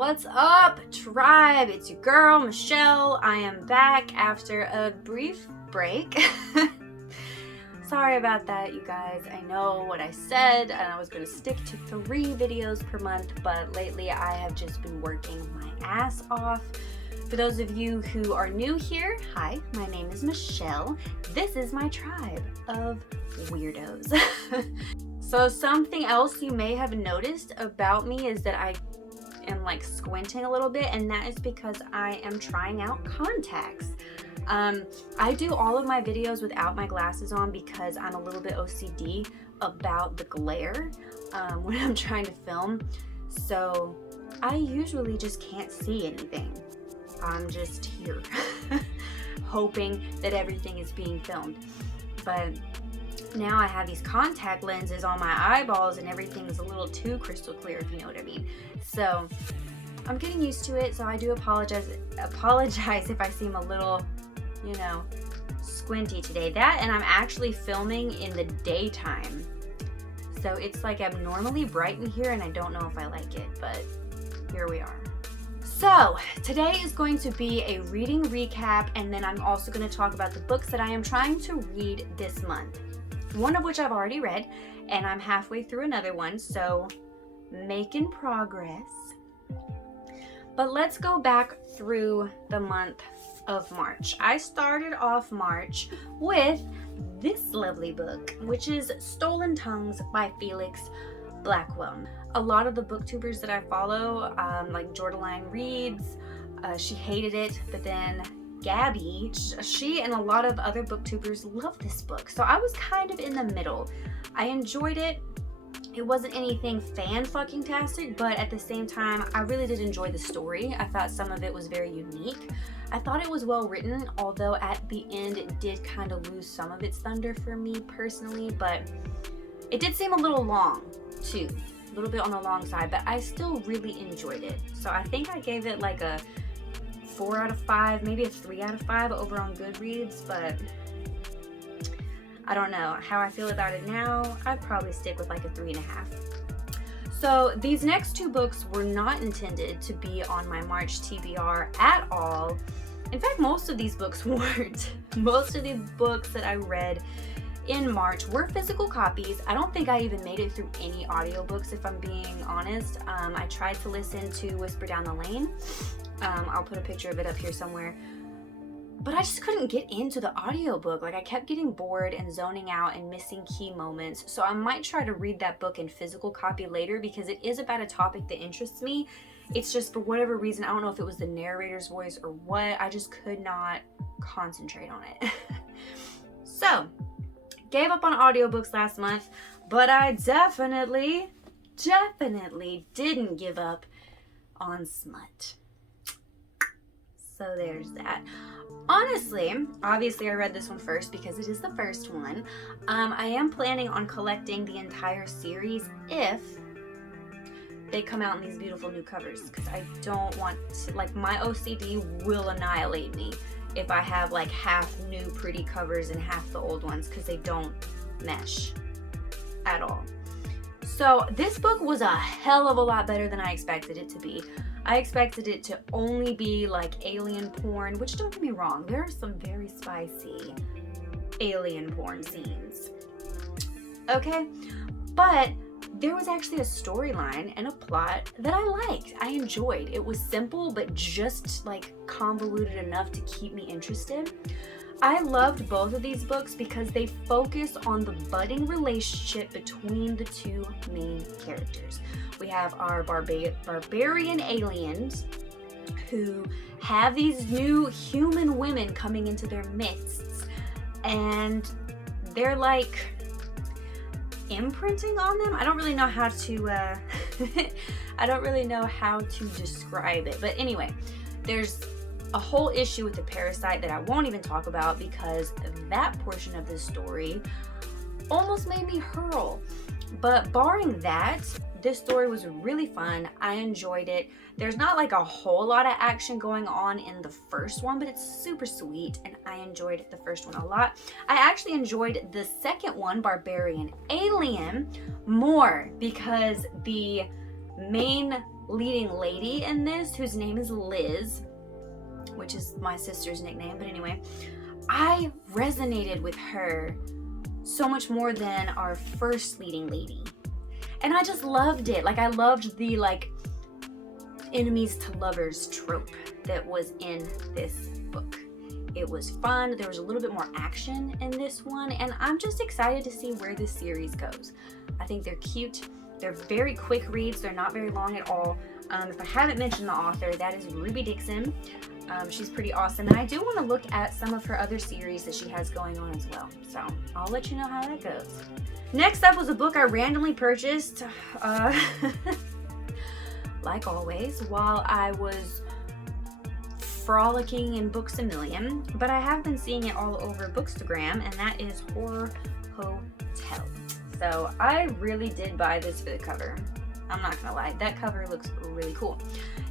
What's up, tribe? It's your girl, Michelle. I am back after a brief break. Sorry about that, you guys. I know what I said, and I was going to stick to 3 videos per month, but lately I have just been working my ass off. For those of you who are new here, hi, my name is Michelle. This is my tribe of weirdos. So something else you may have noticed about me is that I am like squinting a little bit, and that is because I am trying out contacts. I do all of my videos without my glasses on because I'm a little bit OCD about the glare when I'm trying to film. So I usually just can't see anything. I'm just here hoping that everything is being filmed. But now I have these contact lenses on my eyeballs and everything's a little too crystal clear, if you know what I mean. So I'm getting used to it, so I do apologize if I seem a little, you know, squinty today. That, and I'm actually filming in the daytime. So it's like abnormally bright in here and I don't know if I like it, but here we are. So today is going to be a reading recap, and then I'm also going to talk about the books that I am trying to read this month. One of which I've already read, and I'm halfway through another one, so making progress. But let's go back through the month of March. I started off March with this lovely book, which is Stolen Tongues by Felix Blackwell. A lot of the booktubers that I follow, like Jordaline Reads, she hated it, but then Gabby, she and a lot of other booktubers love this book. So I was kind of in the middle. I enjoyed it. It wasn't anything fan-fucking-tastic, but at the same time, I really did enjoy the story. I thought some of it was very unique. I thought it was well written, although at the end it did kind of lose some of its thunder for me personally, but it did seem a little long too. A little bit on the long side, but I still really enjoyed it. So I think I gave it like a 4 out of 5, maybe a 3 out of 5 over on Goodreads, but I don't know how I feel about it now. I'd probably stick with like a 3.5. So these next 2 books were not intended to be on my March TBR at all. In fact, most of these books weren't. Most of the books that I read in March were physical copies. I don't think I even made it through any audiobooks, if I'm being honest. I tried to listen to Whisper Down the Lane. I'll put a picture of it up here somewhere. But I just couldn't get into the audiobook. Like, I kept getting bored and zoning out and missing key moments. So I might try to read that book in physical copy later because it is about a topic that interests me. It's just for whatever reason, I don't know if it was the narrator's voice or what, I just could not concentrate on it. So, gave up on audiobooks last month, but I definitely didn't give up on Smut. So there's that. Honestly, obviously I read this one first because it is the first one. I am planning on collecting the entire series if they come out in these beautiful new covers, because I don't want to, like, my OCD will annihilate me if I have like half new pretty covers and half the old ones, because they don't mesh at all. So this book was a hell of a lot better than I expected it to be. I expected it to only be like alien porn, which, don't get me wrong, there are some very spicy alien porn scenes. Okay, but there was actually a storyline and a plot that I liked. I enjoyed. It was simple, but just like convoluted enough to keep me interested. I loved both of these books because they focus on the budding relationship between the 2 main characters. We have our barbarian aliens who have these new human women coming into their midst, and they're like imprinting on them. I don't really know how to I don't really know how to describe it, but anyway, there's a whole issue with the parasite that I won't even talk about because that portion of the story almost made me hurl. But barring that, this story was really fun. I enjoyed it. There's not like a whole lot of action going on in the first one, but it's super sweet, and I enjoyed the first one a lot. I actually enjoyed the second one, Barbarian Alien, more because the main leading lady in this, whose name is Liz, which is my sister's nickname, but anyway, I resonated with her so much more than our first leading lady. And I just loved it. Like, I loved the, like, enemies to lovers trope that was in this book. It was fun. There was a little bit more action in this one, and I'm just excited to see where this series goes. I think they're cute. They're very quick reads. They're not very long at all. If I haven't mentioned the author, that is Ruby Dixon. She's pretty awesome, and I do want to look at some of her other series that she has going on as well. So I'll let you know how that goes. Next up was a book I randomly purchased, like always, while I was frolicking in Books A Million, but I have been seeing it all over Bookstagram, and that is Horror Hotel. So I really did buy this for the cover. I'm not gonna lie, that cover looks really cool.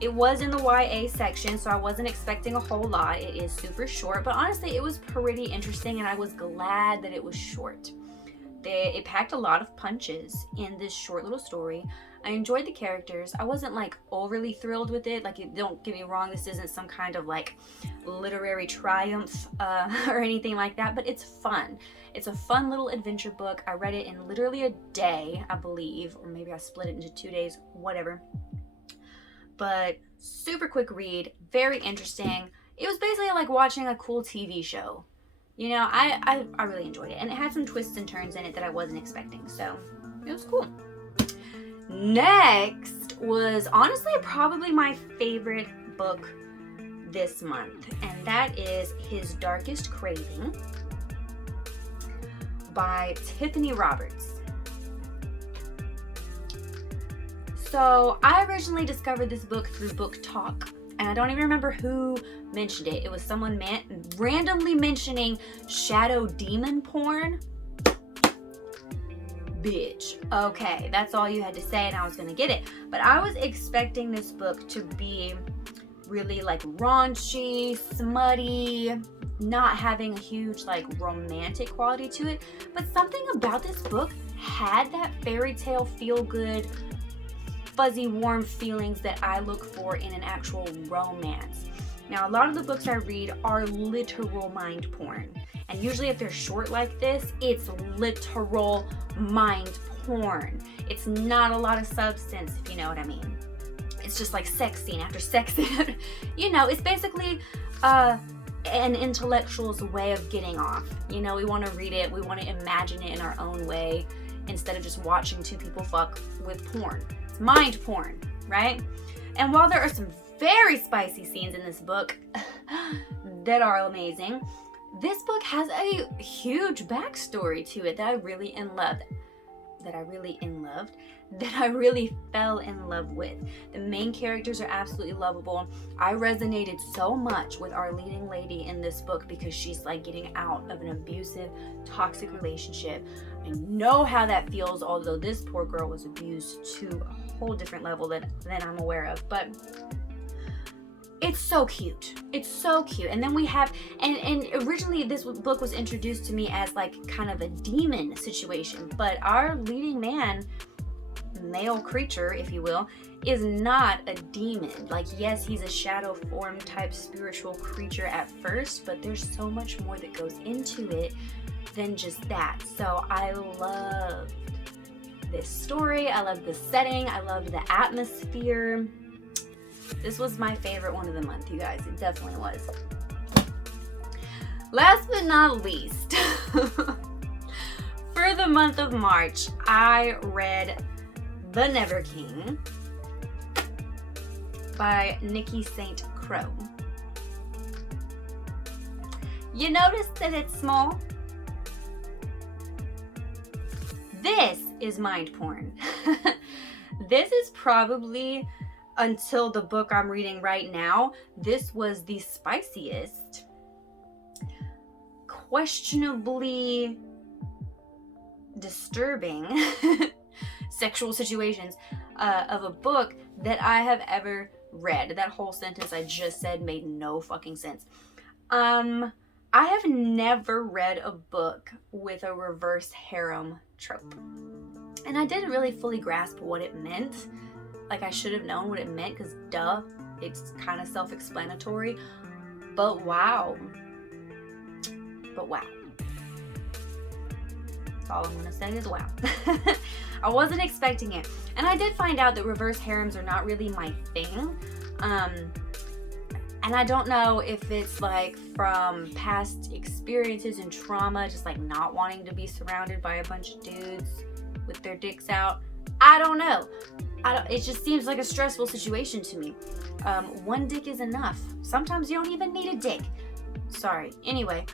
It was in the YA section, so I wasn't expecting a whole lot. It is super short, but honestly, it was pretty interesting, and I was glad that it was short. It packed a lot of punches in this short little story. I enjoyed the characters. I wasn't like overly thrilled with it. Like, don't get me wrong, this isn't some kind of like literary triumph or anything like that, but it's fun. It's a fun little adventure book. I read it in literally a day, I believe, or maybe I split it into 2 days, whatever. But super quick read, very interesting. It was basically like watching a cool TV show. You know, I really enjoyed it, and it had some twists and turns in it that I wasn't expecting, so it was cool. Next was honestly probably my favorite book this month, and that is His Darkest Craving by Tiffany Roberts. So I originally discovered this book through Book Talk, and I don't even remember who mentioned it. It was someone randomly mentioning shadow demon porn. Bitch. Okay, that's all you had to say, and I was gonna get it. But I was expecting this book to be really like raunchy, smutty, not having a huge like romantic quality to it. But something about this book had that fairy tale feel good, fuzzy, warm feelings that I look for in an actual romance. Now, a lot of the books I read are literal mind porn. And usually if they're short like this, it's literal mind porn. It's not a lot of substance, if you know what I mean. It's just like sex scene after sex scene. You know, it's basically an intellectual's way of getting off. You know, we want to read it, we want to imagine it in our own way instead of just watching two people fuck with porn. It's mind porn, right? And while there are some very spicy scenes in this book that are amazing, this book has a huge backstory to it that I really fell in love with. The main characters are absolutely lovable. I resonated so much with our leading lady in this book because she's like getting out of an abusive, toxic relationship. I know how that feels, although this poor girl was abused to a whole different level than I'm aware of. But it's so cute. It's so cute. And then we have, and originally this book was introduced to me as like kind of a demon situation, but our leading male creature, if you will, is not a demon. Like, yes, he's a shadow form type spiritual creature at first, but there's so much more that goes into it than just that. So I loved this story. I loved the setting. I loved the atmosphere. This was my favorite one of the month, you guys. It definitely was. Last but not least, for the month of March, I read The Never King by Nikki St. Crow. You notice that it's small? This is mind porn. This is probably, until the book I'm reading right now, this was the spiciest, questionably disturbing sexual situations of a book that I have ever read. That whole sentence I just said made no fucking sense. I have never read a book with a reverse harem trope, and I didn't really fully grasp what it meant like I should have known what it meant, because duh, it's kind of self-explanatory. But wow. But wow. That's all I'm gonna say is wow. I wasn't expecting it. And I did find out that reverse harems are not really my thing. And I don't know if it's like from past experiences and trauma, just like not wanting to be surrounded by a bunch of dudes with their dicks out. I don't know. It just seems like a stressful situation to me. One dick is enough. Sometimes you don't even need a dick. Sorry. Anyway,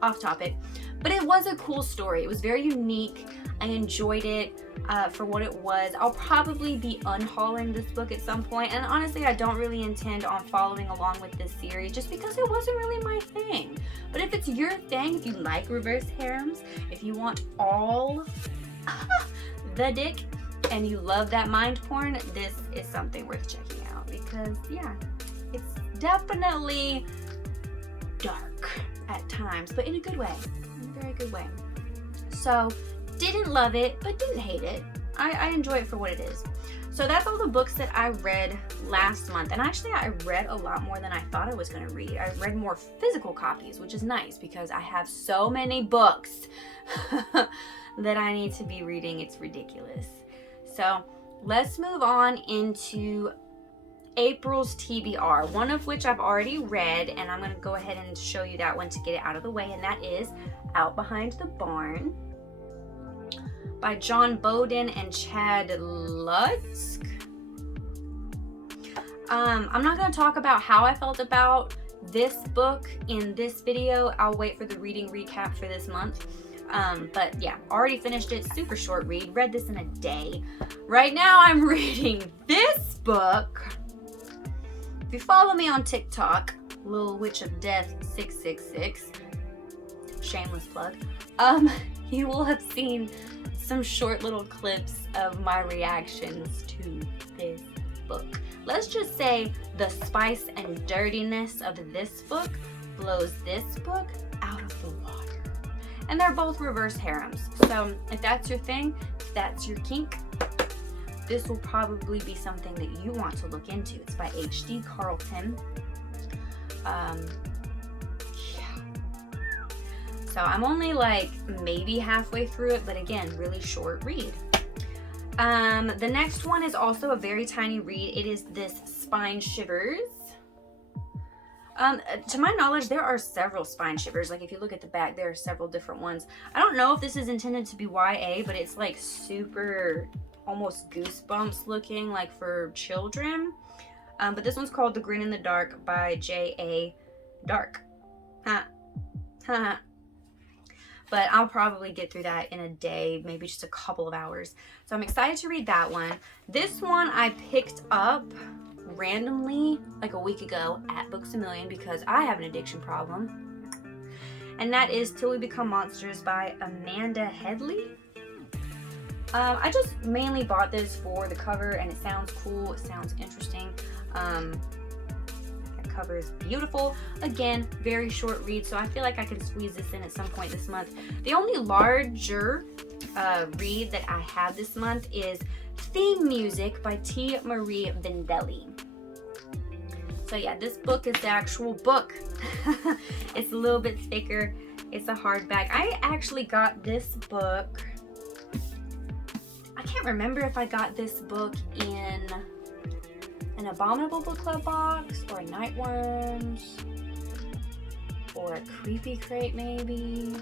off topic. But it was a cool story. It was very unique. I enjoyed it for what it was. I'll probably be unhauling this book at some point. And honestly, I don't really intend on following along with this series just because it wasn't really my thing. But if it's your thing, if you like reverse harems, if you want all the dick, and you love that mind porn, this is something worth checking out. Because, yeah, it's definitely dark at times, but in a good way. In a very good way. So, didn't love it, but didn't hate it. I enjoy it for what it is. So that's all the books that I read last month. And actually, I read a lot more than I thought I was going to read. I read more physical copies, which is nice because I have so many books that I need to be reading. It's ridiculous. So let's move on into April's TBR, one of which I've already read, and I'm going to go ahead and show you that one to get it out of the way, and that is Out Behind the Barn by John Bowden and Chad Lutzk. I'm not going to talk about how I felt about this book in this video. I'll wait for the reading recap for this month. But yeah, already finished it. Super short read. Read this in a day. Right now I'm reading this book. If you follow me on TikTok, Little Witch of Death 666, shameless plug, you will have seen some short little clips of my reactions to this book. Let's just say the spice and dirtiness of this book blows this book out of the water. And they're both reverse harems. So if that's your thing, if that's your kink, this will probably be something that you want to look into. It's by H.D. Carlton. Yeah. So I'm only like maybe halfway through it, but again, really short read. The next one is also a very tiny read. It is this Spine Shivers. To my knowledge, there are several Spine Shivers. Like if you look at the back, there are several different ones. I don't know if this is intended to be YA, but it's like super almost Goosebumps looking, like for children. But this one's called The Grin in the Dark by J.A. Dark. But I'll probably get through that in a day, maybe just a couple of hours. So I'm excited to read that one. This one I picked up randomly like a week ago at Books A Million because I have an addiction problem. And that is Till We Become Monsters by Amanda Headley. I just mainly bought this for the cover and it sounds cool, it sounds interesting. Cover is beautiful. Again, very short read, so I feel like I can squeeze this in at some point this month. The only larger read that I have this month is Theme Music by T. Marie Vendelli. So yeah, this book is the actual book. It's a little bit thicker. It's a hardback. I actually got this book. I can't remember if I got this book in an Abominable Book Club box or a Nightworms or a Creepy Crate maybe.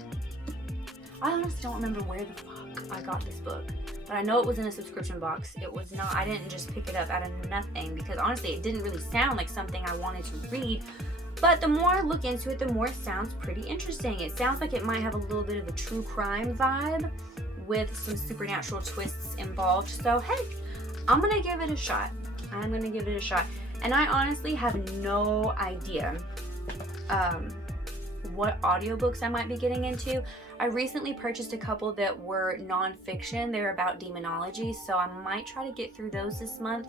I honestly don't remember where the fuck I got this book, but I know it was in a subscription box. It was not, I didn't just pick it up out of nothing because honestly it didn't really sound like something I wanted to read, but the more I look into it, the more it sounds pretty interesting. It sounds like it might have a little bit of a true crime vibe with some supernatural twists involved. So hey, I'm gonna give it a shot. I'm gonna give it a shot. And I honestly have no idea what audiobooks I might be getting into. I recently purchased a couple that were non-fiction. They're about demonology, so I might try to get through those this month.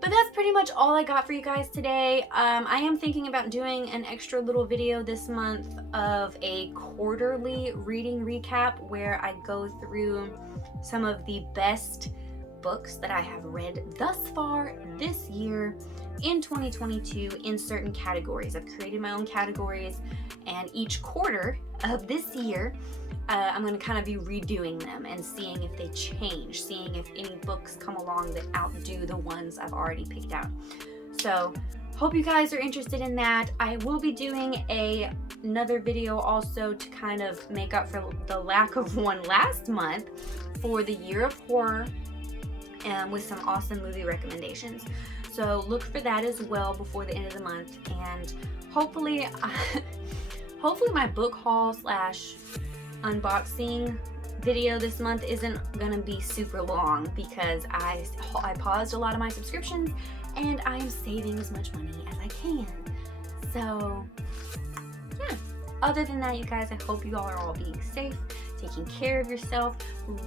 But that's pretty much all I got for you guys today. I am thinking about doing an extra little video this month of a quarterly reading recap where I go through some of the best books that I have read thus far this year in 2022 in certain categories. I've created my own categories, and each quarter of this year, I'm going to kind of be redoing them and seeing if they change, seeing if any books come along that outdo the ones I've already picked out. So hope you guys are interested in that. I will be doing another video also to kind of make up for the lack of one last month for the year of horror, and with some awesome movie recommendations. So look for that as well before the end of the month, and hopefully my book haul / unboxing video this month isn't gonna be super long, because I paused a lot of my subscriptions and I am saving as much money as I can. So yeah, other than that, you guys, I hope you all are all being safe, taking care of yourself,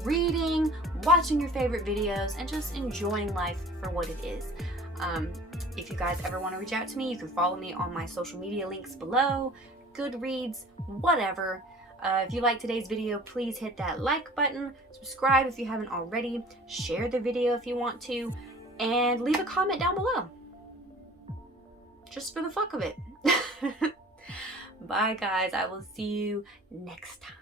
reading, watching your favorite videos, and just enjoying life for what it is. If you guys ever want to reach out to me, you can follow me on my social media links below, Goodreads, whatever. If you like today's video, please hit that like button, subscribe if you haven't already, share the video if you want to, and leave a comment down below. Just for the fuck of it. Bye guys, I will see you next time.